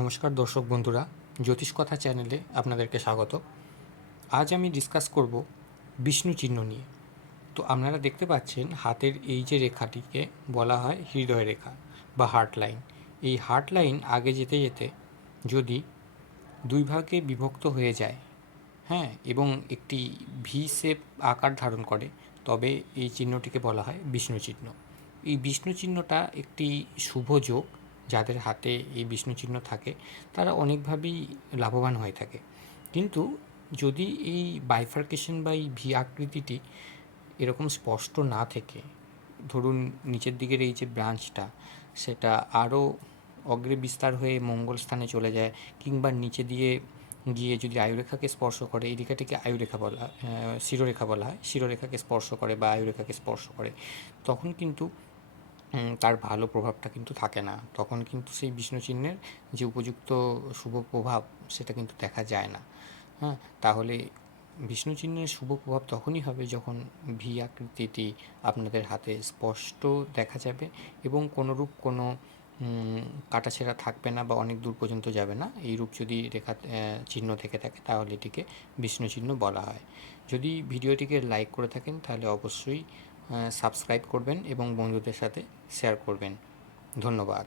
নমস্কার দর্শক বন্ধুরা, জ্যোতিষ কথা চ্যানেলে আপনাদেরকে স্বাগত। আজ আমি ডিসকাস করব বিষ্ণু চিহ্ন নিয়ে। তো আপনারা দেখতে পাচ্ছেন হাতের এই যে রেখাটিকে বলা হয় হৃদয় রেখা বা হার্ট লাইন। এই হার্ট লাইন আগে যেতে যেতে যদি দুই ভাগে বিভক্ত হয়ে যায়, হ্যাঁ, এবং একটি ভি শেপ আকার ধারণ করে, তবে এই চিহ্নটিকে বলা হয় বিষ্ণু চিহ্ন। এই বিষ্ণু চিহ্নটা একটি শুভ যোগ। যাদের হাতে এই বিষ্ণু চিহ্ন থাকে তারা অনেকভাবেই লাভবান হয়ে থাকে। কিন্তু যদি এই বাইফার্কেশন বা এই ভি আকৃতিটি এরকম স্পষ্ট না থেকে, ধরুন নিচের দিকের এই যে ব্রাঞ্চটা সেটা আরও অগ্রে বিস্তার হয়ে মঙ্গল স্থানে চলে যায়, কিংবা নিচে দিয়ে গিয়ে যদি আয়ুরেখাকে স্পর্শ করে, এই রেখাটিকে আয়ুরেখা বলা হয়, শিরোরেখা বলা হয়, শিরোরেখাকে স্পর্শ করে বা আয়ুরেখাকে স্পর্শ করে, তখন কিন্তু তার ভালো প্রভাবটা কিন্তু থাকে না। তখন কিন্তু সেই বিষ্ণু চিহ্নের যে উপযুক্ত শুভ প্রভাব সেটা কিন্তু দেখা যায় না। হ্যাঁ, তাহলে বিষ্ণু চিহ্নের শুভ প্রভাব তখনই হবে যখন ভি আকৃতিটি আপনাদের হাতে স্পষ্ট দেখা যাবে এবং কোনোরূপ কোনো কাটাছেঁড়া থাকবে না বা অনেক দূর পর্যন্ত যাবে না। এইরূপ যদি রেখা চিহ্ন থেকে থাকে তাহলে এটিকে বিষ্ণু চিহ্ন বলা হয়। যদি ভিডিওটিকে লাইক করে থাকেন তাহলে অবশ্যই সাবস্ক্রাইব করবেন এবং বন্ধুদের সাথে শেয়ার করবেন। ধন্যবাদ।